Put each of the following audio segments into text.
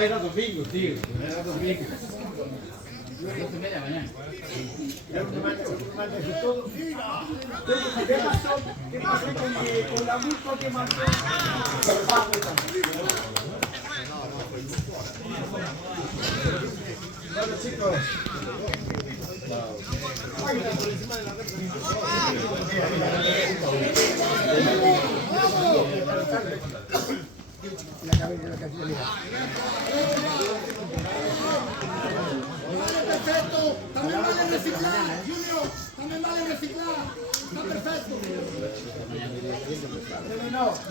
Era domingo, tío. Era domingo. ¿Qué pasó con la multa que mandó? Bueno, chicos. Perfecto, también vale reciclar, Junior, también vale reciclar, está perfecto.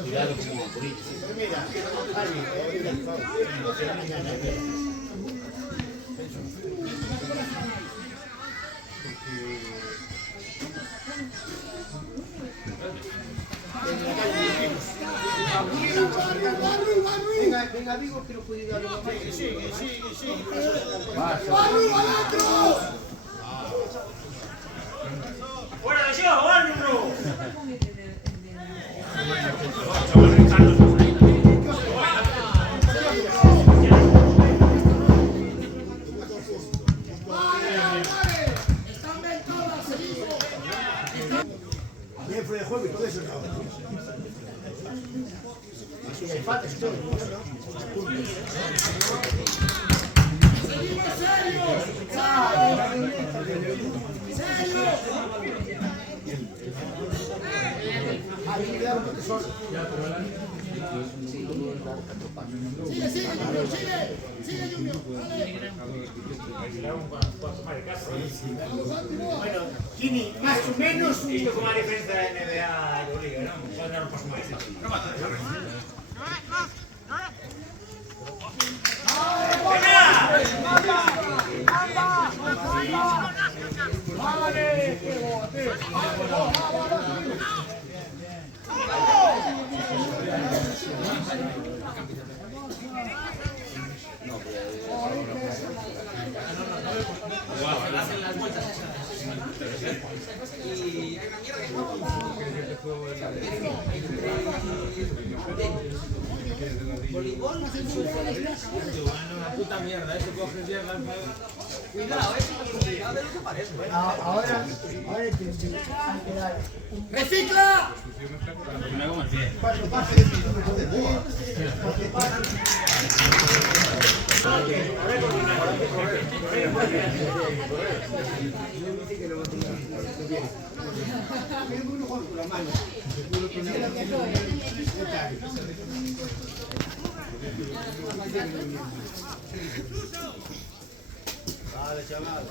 Cuidado como político. Venga, Vigo, que no puede ir a los demás. Sigue. ¡Fuera de show, árbitro! Están bien todas, seguimos. Bien, fuera de juego y todo eso. Así hay faltas y todo. Seguimos serios, serios. Ahí me quedaron porque son. Sigue, Junior, sigue, Junior. Bueno, Kini, más o menos. Isto como a diferencia da NBA e do Liga, non? Pode dar un paso máis. Hacen las vueltas y hay una mierda que voleibol, una puta mierda, eso coges llegas. Cuidado, cuidado de lo que parece. Ahora ¡Recicla! cuando pase Vale, chaval.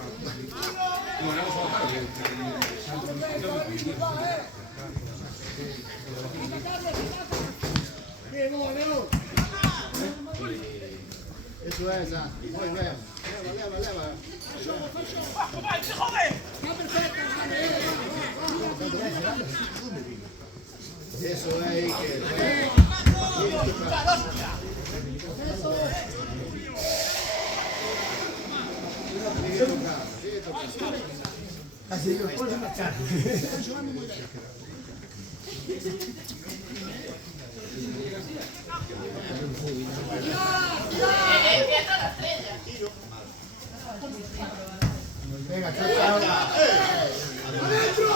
Eso es, muy bien. Leva. Eso es que... Así que después de marchar. Venga, chao. ¡Adentro!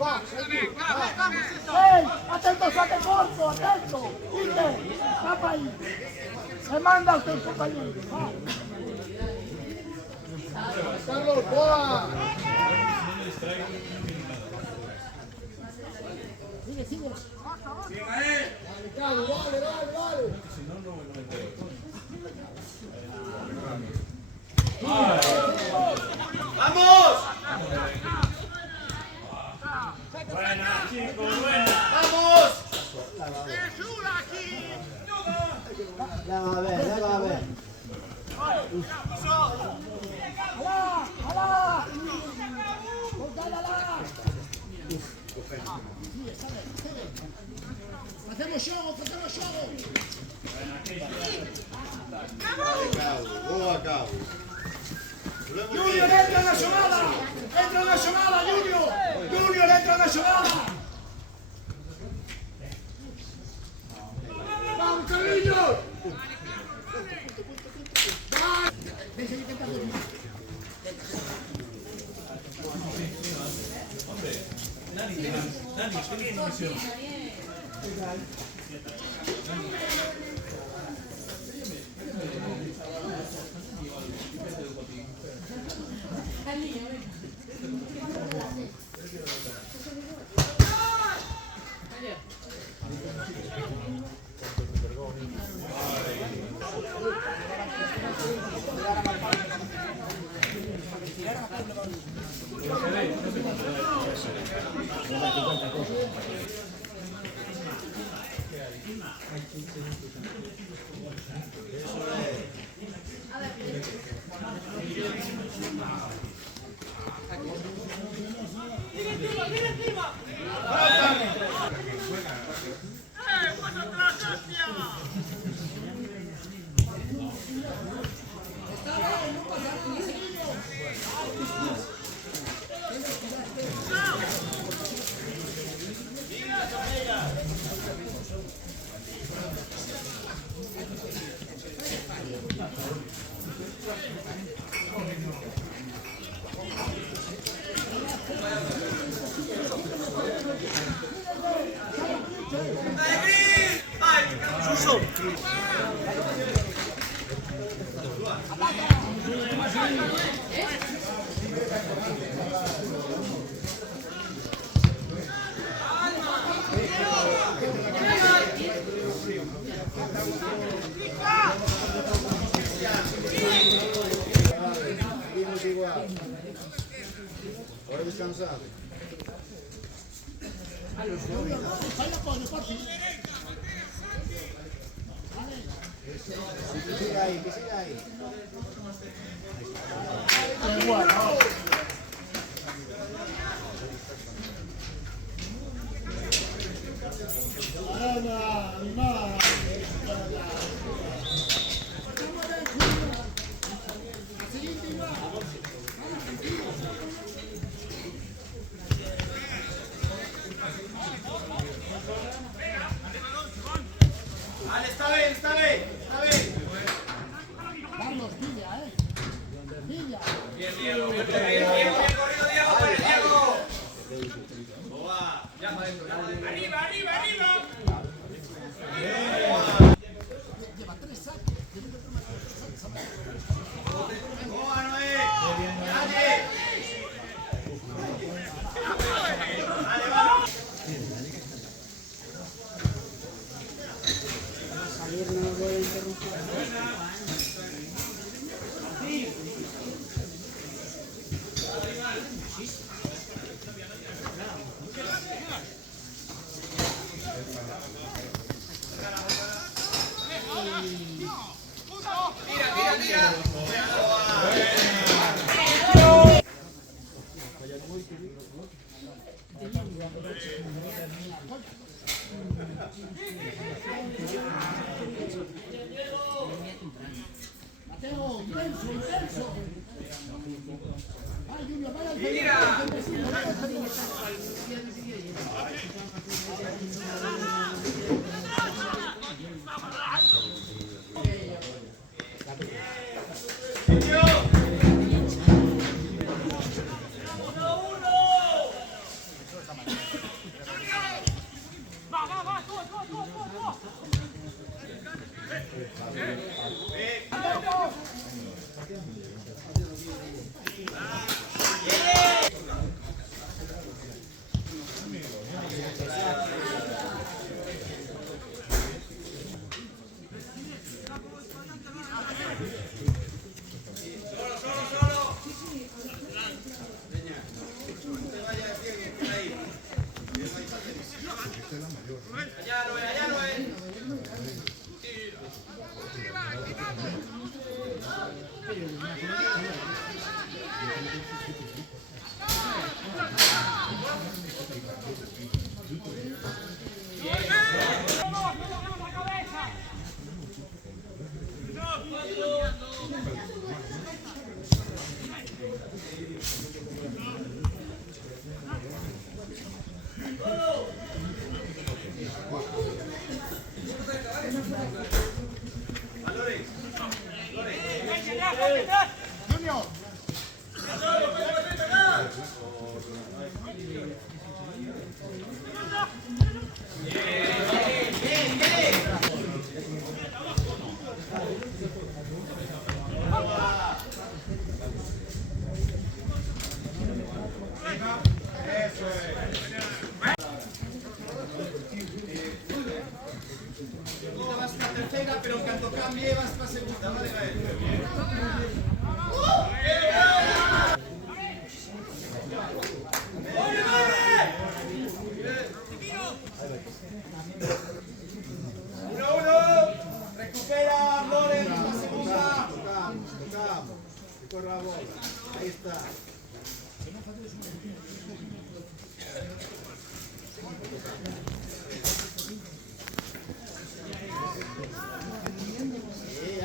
Va. ¡Ey! ¡Atento, saque corto! ¡Atento! ¡Quite! ¡Tapa ahí! ¡Se manda usted, compañero! ¡Va! ¡Carlos, boa! sigue. Dale, dale. ¡Vamos! Buena, chicos, buena. ¡Vamos! Ya va a ver, ya va a ver. ¡Alá! ¡Alá! ¡Cortálala! Hacemos show. Boa, Cabo. Junior entra en la jugada. Junior. Junior entra en la jugada. Vamos, Carrillo. Ora descansate. Que siga ahí, que siga ahí. Vale, está bien. Carlos, pilla, Pilla. Bien, corrido, Diego, para Diego. Boa, ya para eso, Arriba. Boa, Noé. Dale. Vale, vamos. Tira. Mateo, intenso. Ay, Junior, vaya al Tira. Vas para tercera, pero en cuanto cambie vas para segunda, vale, recupera Loren la segunda. Tocamos. Que corra la bola. Ahí está.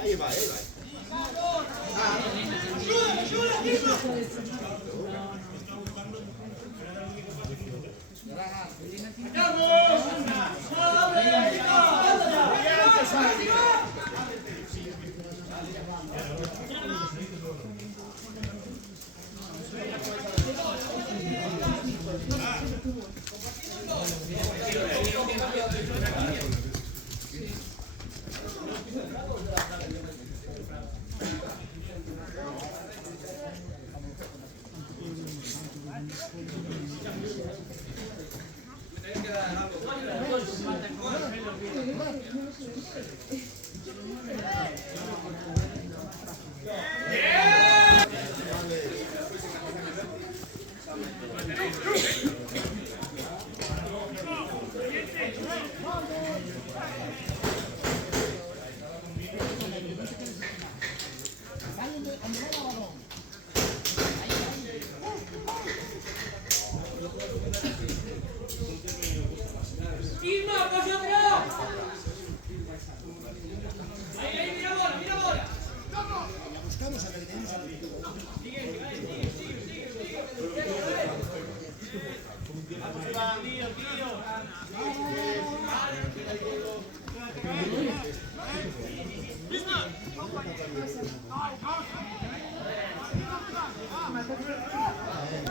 Ahí va, ahí va.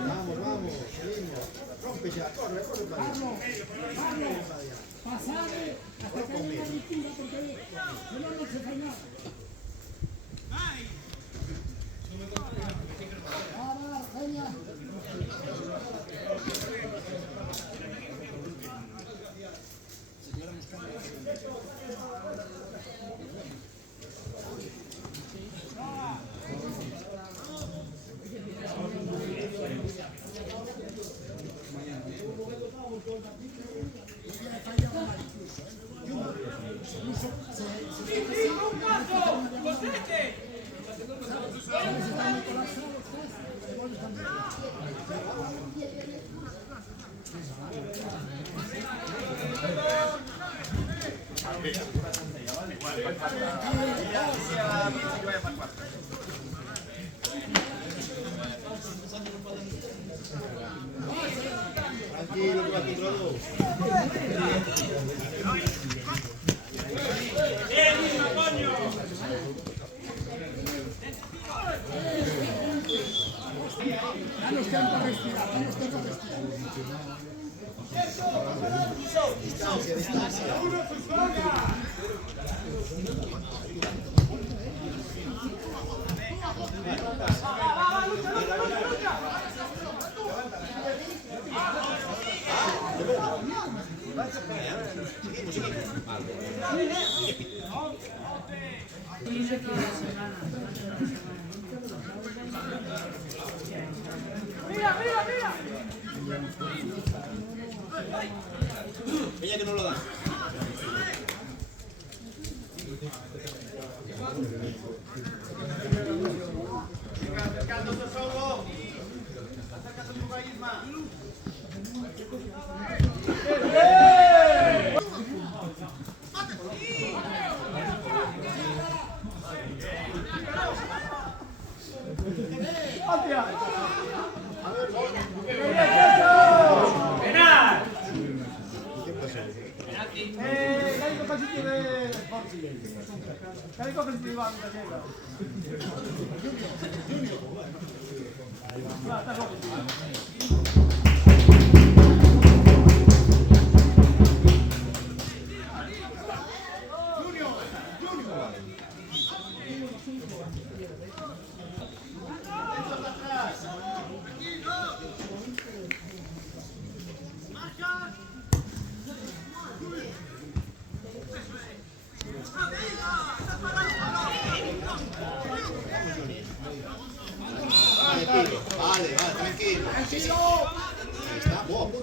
Vamos, vamos, seguimos. Rompe ya, corre, corre para allá. Pasare hasta que haya una ruptura porque si no, no se fue nada. Ahora, Peña. Tranquilo, 4-2. Danos tiempo a respirar, danos tiempo a respirar. Distancia, distancia. Mira, mira, mira. Ella que no lo da. Acercándose solo. Acércate un poco a Isma. Carico calciti de Forti. Carico calciti di Vanno, llega. Va, está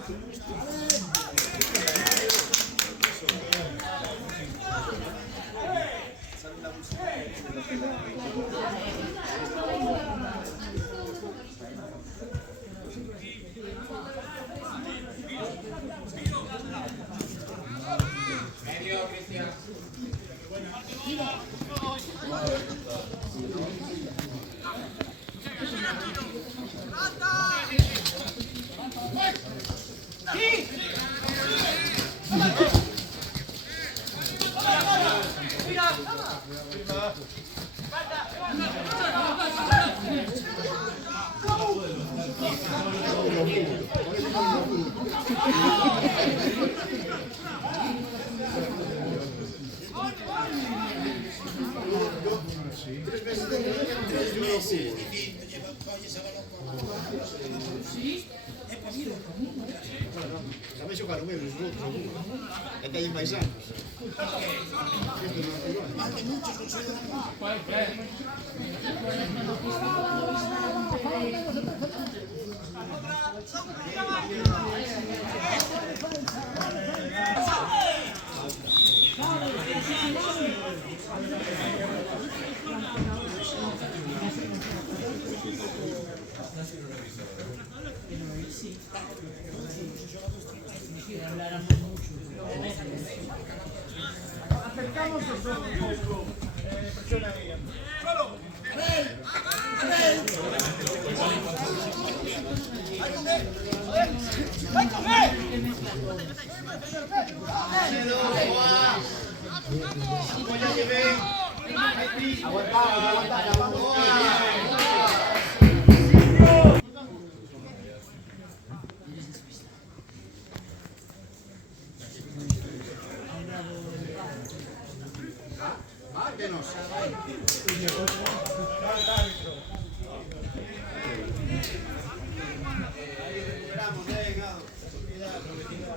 Medio, Cristian. Tamén xogaron eles no outro. E teñen máis anos. Acercamos los ojos un poco. Presiona ella.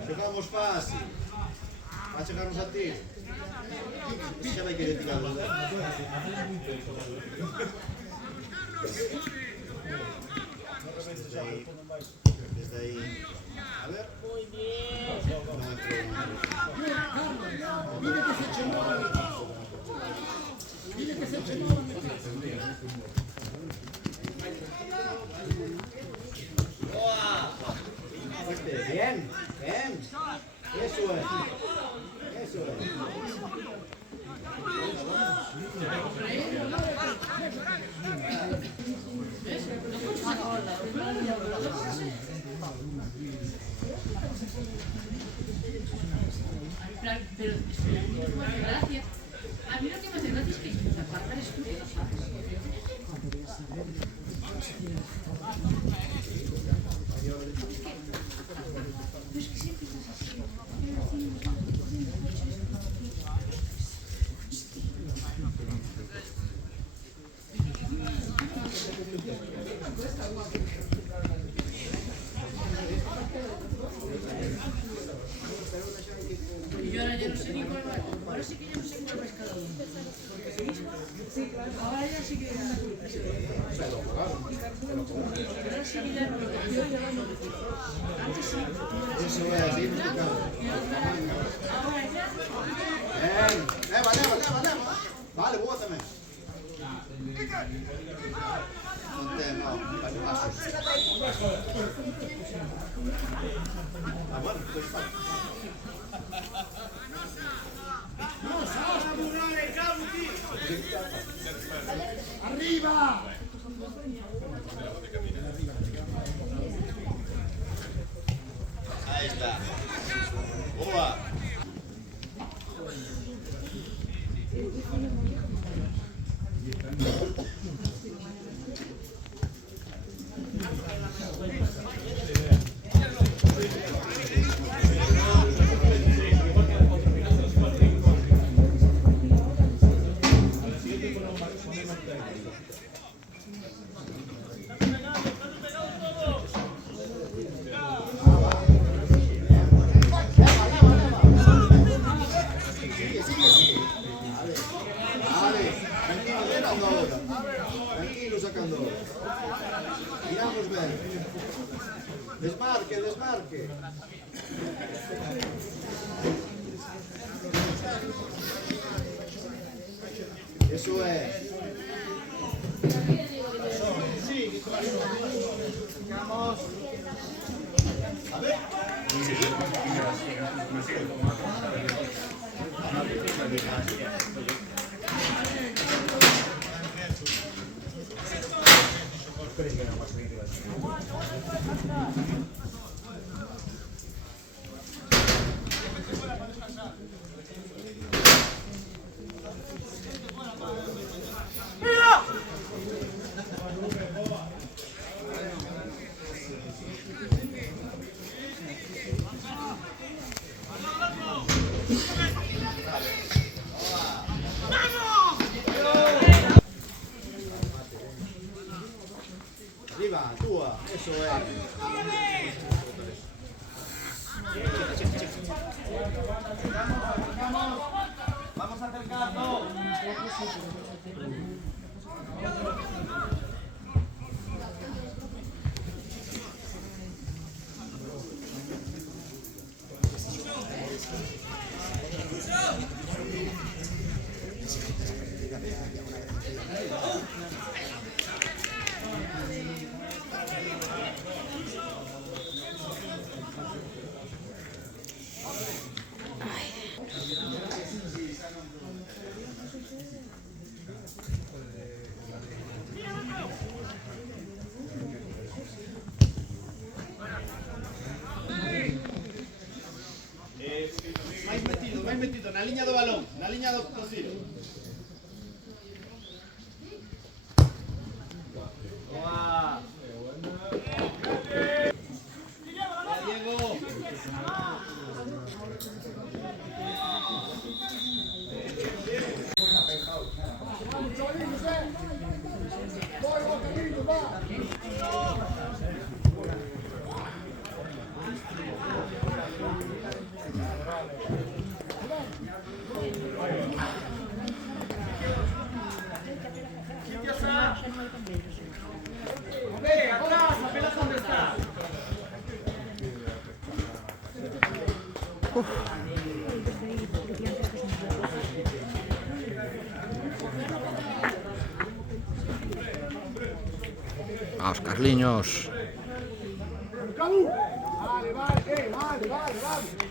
Xogamos fácil. Vai chegarnos a ti. Xa vai querer tirar o dedo. Desde aí. A ver. Muy bien. Dile que se eche nueve. Dile que se eche nueve. Bien, bien. Eso es. Eso es. Pero gracias. A mí lo que me hace gracia es que la palabra es tú que lo sabes. Es que siempre estás así. Yo ahora ya no sé ni cuál va. Ahora sí que ya no sé cuál va cada uno. Ahora ya sí que ya no sé. Ahora sí que ya no lo antes sí. Eso es, bien explicado. Ahora ya. Leva. Vale, boa tamén. Non ten, non, vai pasos. Ah, bueno, pois vai. ¡Arriba! Aí está. Boa. marque. Eso es. A ver. Arriba, tua, eso es. Vamos a acercarnos. Máis metido na liña do balón, na liña do tiro. Boa. Diego. Atrás, la pelota dónde está. Vamos, Carliños. Calú. Vale, vale, vale, vale, vale.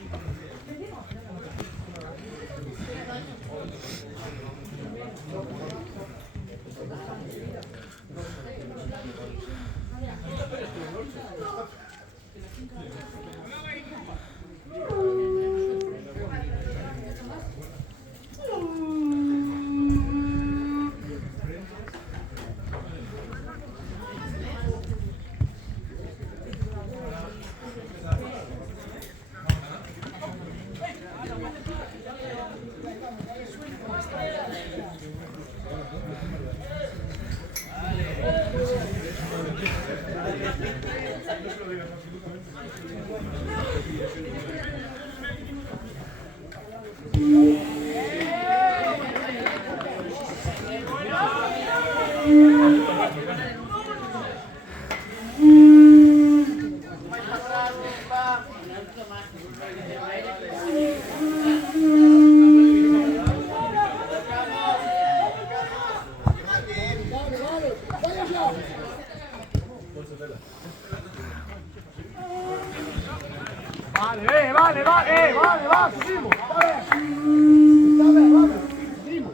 Vale, va, seguimos. Está bien, vale, seguimos.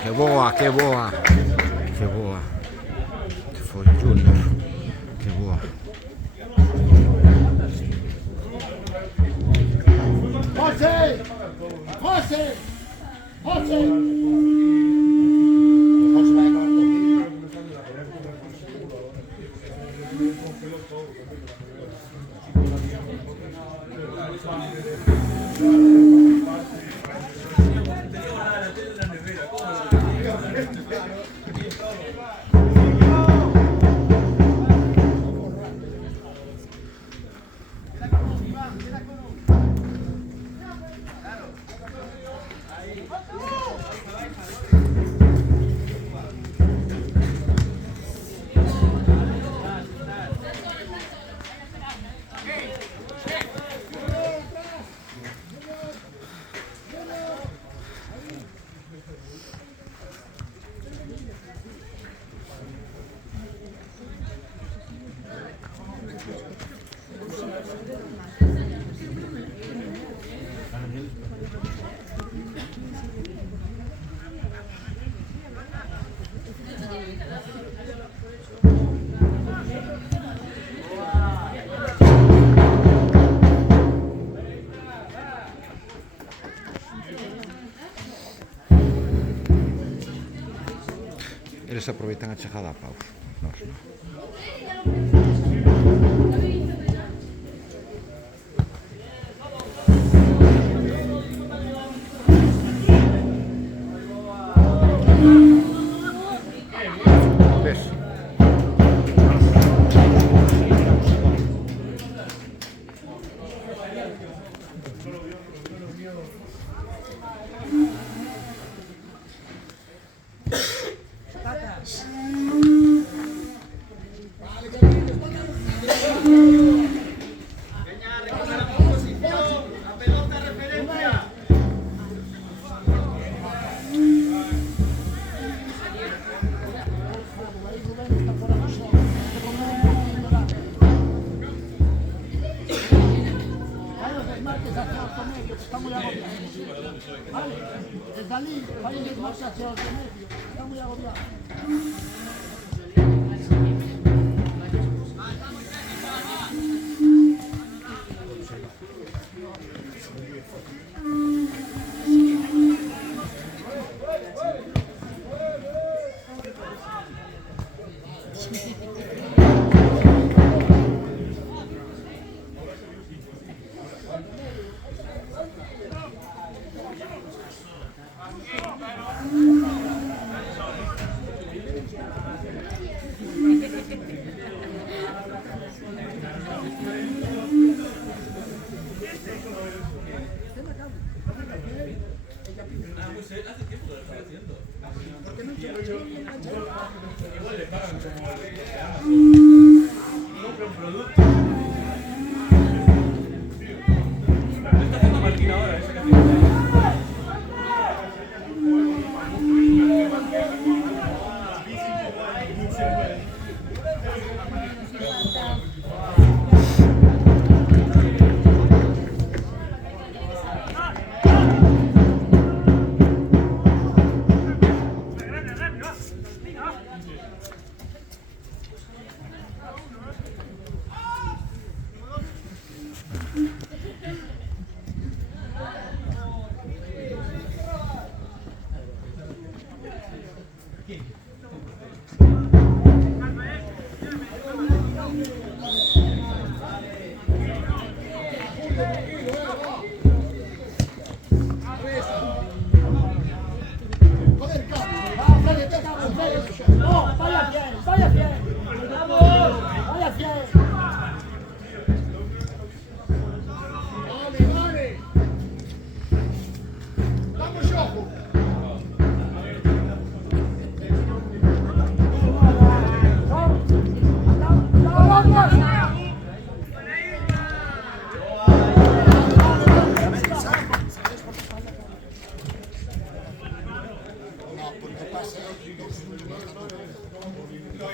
Che boa, che boa. Che boa. Che fuori Junior. Che boa. José! José! José! José vai se aproveitan a chegada a paus. Nos, non? Ves? Está muy agobiado. Vale, desde allí, vaya desmarque hacia el medio. Está muy agobiado.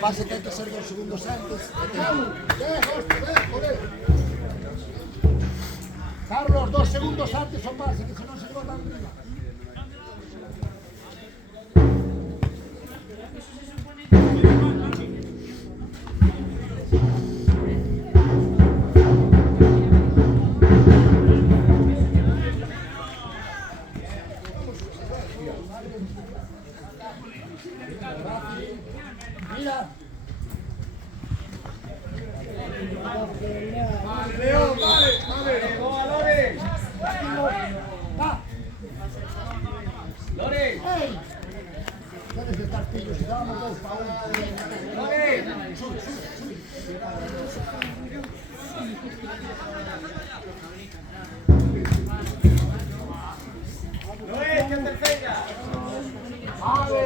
Pase que hay que ser 2 segundos antes. Carlos, 2 segundos antes o pase, que si no se lleva tan arriba. Mira. Vale, León, vale. Lore. Va. Lore. ¡Ey! Tienes que estar pillos, si dábamos 2 para 1. Lore. Lore, que tercera. Vale,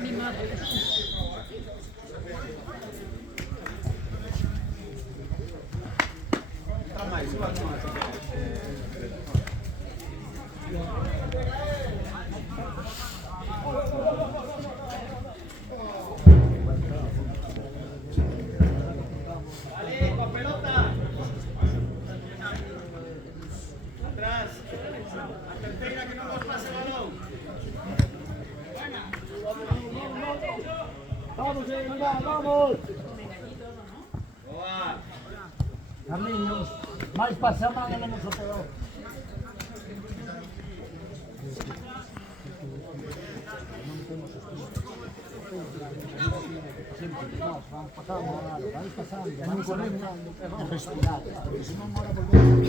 Mi madre. Vale, con pelota. Atrás. La tercera que no nos pase el balón. vamos, vamos. Carlinhos, mais para a semana menos o peor. Vamos pasar uma hora, vamos passando, vamos correndo, vamos respirar, porque senão uma hora volvemos.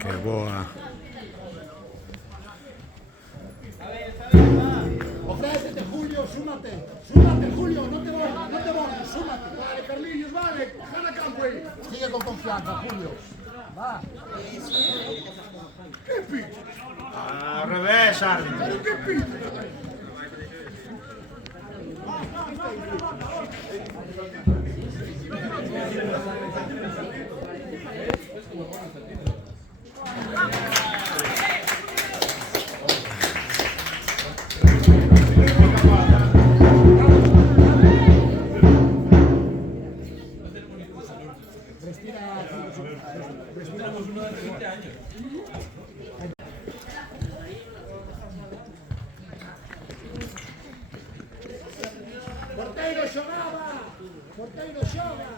Qué boa. Ofrécete, Julio, súmate. Súmate, Julio, no te borres, súmate. Vale, Carlinhos, vale. Gana campo ahí. Sigue con confianza, Julio. Va. ¿Qué pito? Al revés, árbitro. ¿Pero qué pito? Respiramos uno de 20 años. Porteiro xogaba. Porteiro xoga.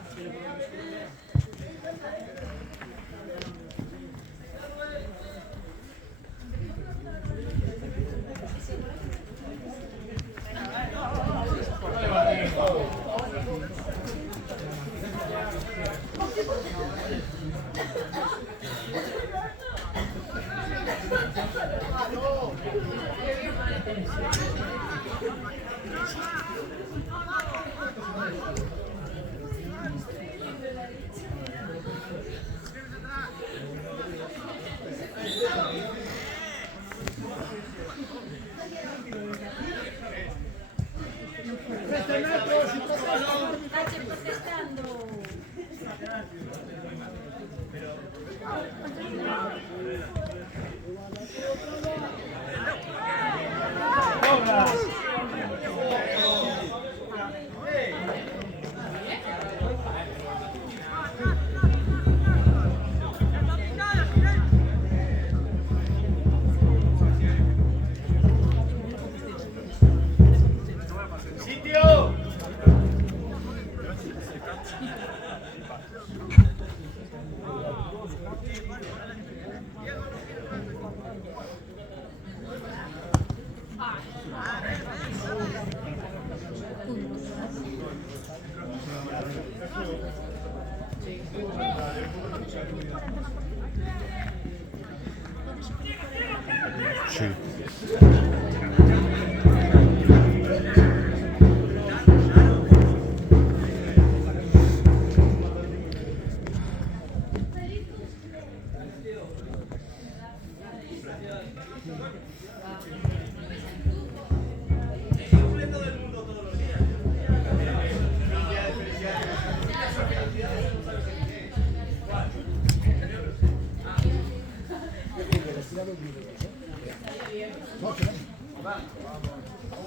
Sí.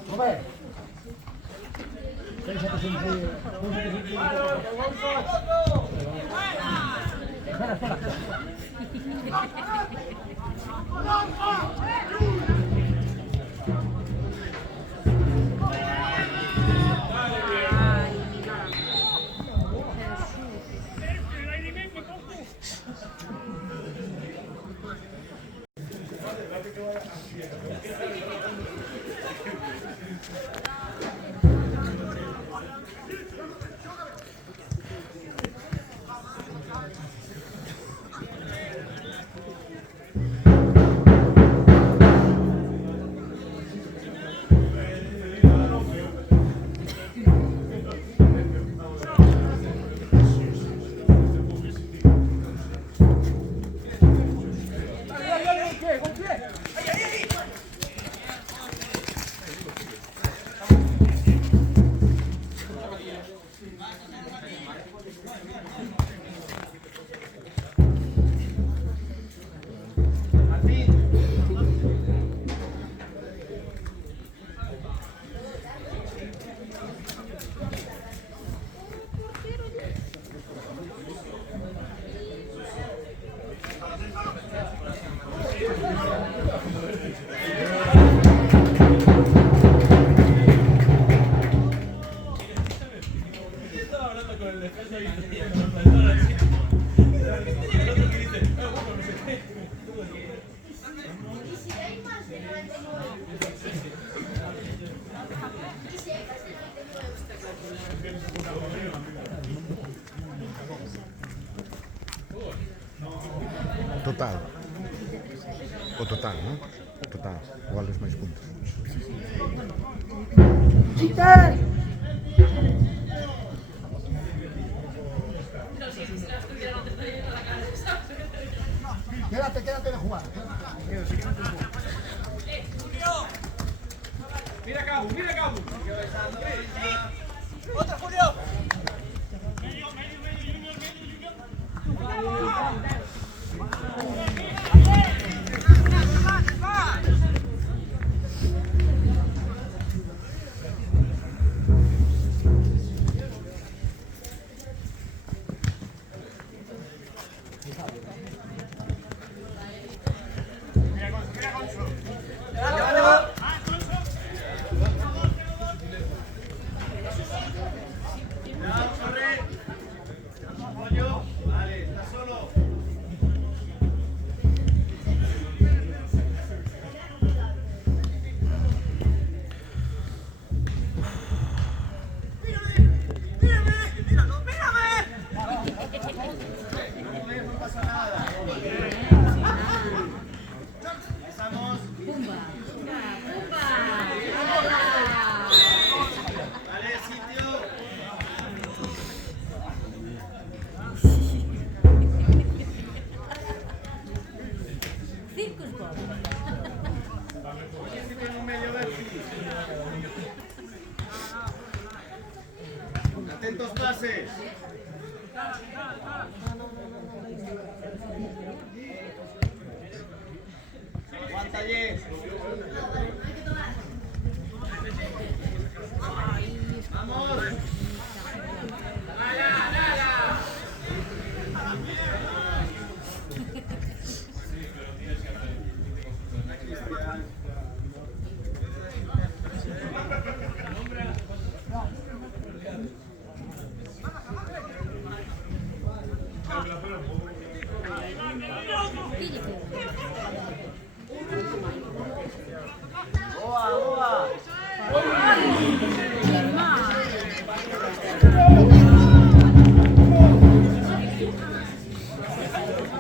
Robert. Pensa que sempre... Espera, espera. total. O total, non? O total. Igual os máis puntos. ¡Quiten! Quédate de jugar. Mira Cabo, mira Cabo. Atentos pases. Aguanta, Jess. Vamos.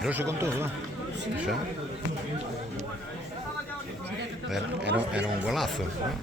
Roxe con todo, xa. Era un golazo, non?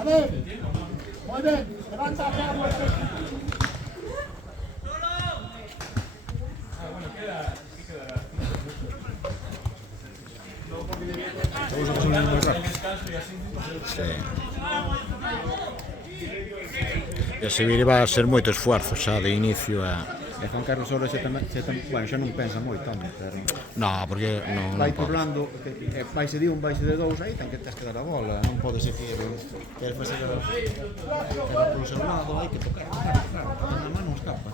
A ver. Muy bien, levanta acá, muerte. Sí. E a seguir vai a ser moito esforzo xa de inicio a... E Juan Carlos Oro bueno, xa non pensa moito, pero No, porque non vai pode. turlando, vaise de un, vaise de dous, aí ten que tes que dar a bola, non pode seguir querer facer polo seu lado, hai que tocar, a man non escapa.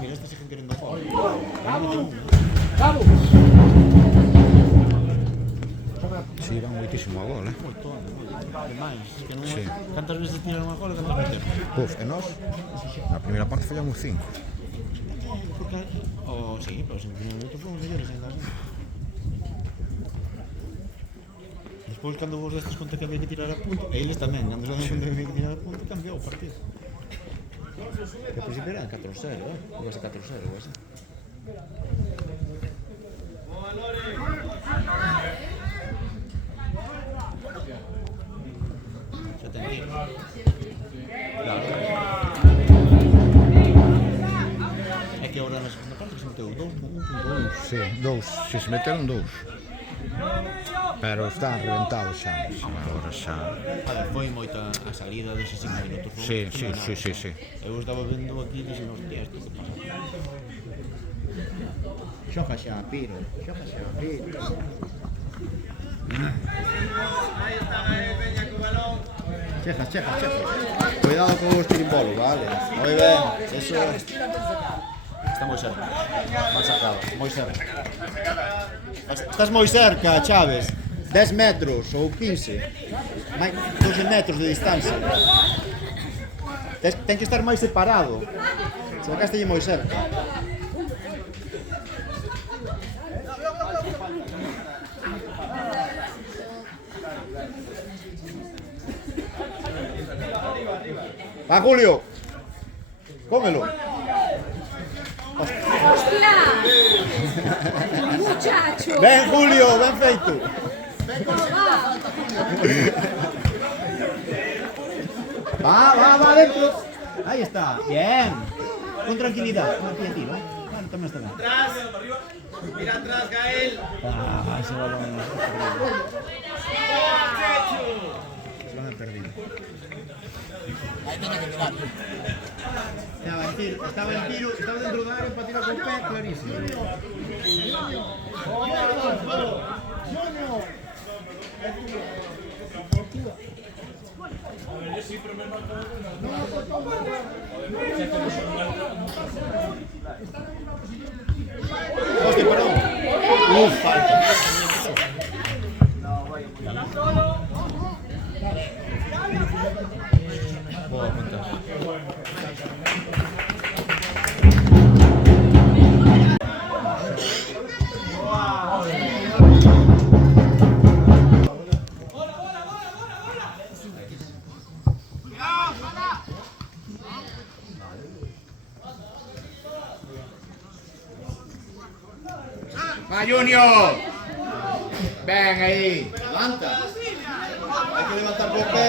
Mira, este siguen querendo a bola. Vamos. Si, van moitísimo a gol, Moito, demais, que non Sí. cantas veces tiran unha gola e cantas metemos. Puf, e nós, na primeira parte fallamos 5. Porque, sí, pero os primeros minutos fomos mellores ainda así. Despois, cando vos destes conta que había que tirar a punto, e eles tamén, cando se dan conta que había que tirar a punto, cambiou o partido. Que ao principio era 4-0, ou vai ser 4-0, ou así. Xa ten que ir. Claro. É que agora na segunda parte que se meteu 2,1. Sí, 2, si se meteron 2. Pero están reventados xa. Agora xa. A ver, foi moita a salida deses 5 minutos. Sí. Eu estaba vendo aquí e dixen, hostia, isto que pasa. Xoja xa, Piro. Chejas. Cuidado con os tirimbolos, vale. Moi ben, eso está moi cerca. Mal sacado, moi cerca. Estás moi cerca, Chaves. 10 metros ou 15. 12 metros de distancia. Ten que estar máis separado. Sacaste moi cerca. ¡Va, Julio! ¡Cómelo! ¡Hostia! ¡Muchacho! ¡Ven, Julio! ¡Ven feito! Va dentro. Ahí está. Bien. Con tranquilidad. Aquí a ti, ¿no? Vale, también está bien. Atrás, mira atrás, Gael. Ese balón se lo han perdido. Estaba en tiro, estaba dentro de área para tirar con pé, clarísimo. Hostia, perdón. Falta. Boa, fantástico. ¡Va, Junior! Ven ahí. Levanta. Hay que levantar con pé.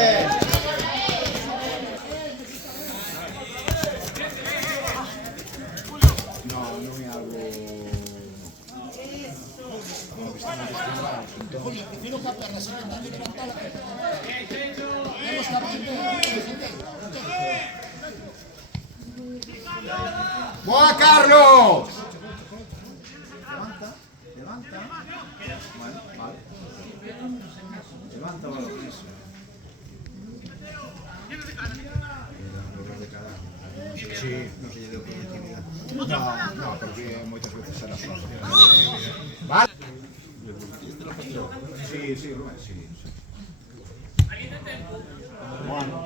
¡Boa, Carlos! Levanta. Vale. Levanta o balón, eso. Sí, non se lle deu continuidade. No, porque moitas veces era só. Vale. Sí, Rubén, sí. Bueno.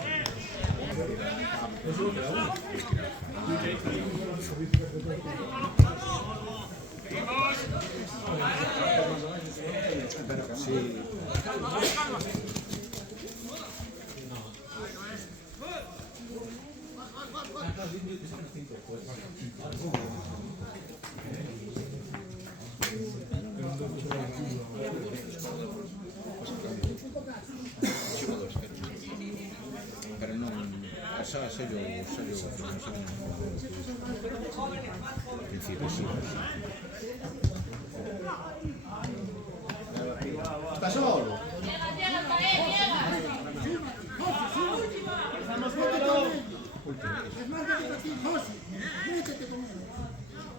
Sí. Pero non, xa sello principio, sí. Está solo.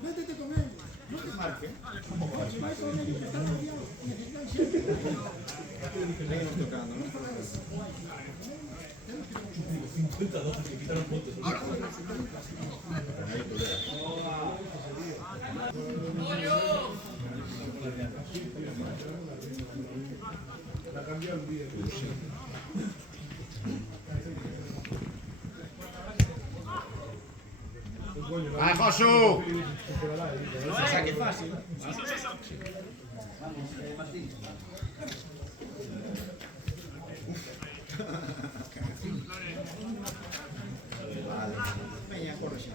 Métete con él. No te marque. ¡Vai, Josu! Saque fácil. Venha, corre xa.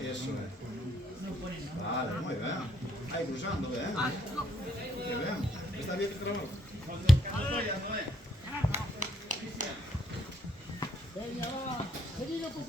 Eso é. Vale, moi ben. Aí cruzando, ben. Moi ben. Está bien que trabalho. Venga, va. Seguido por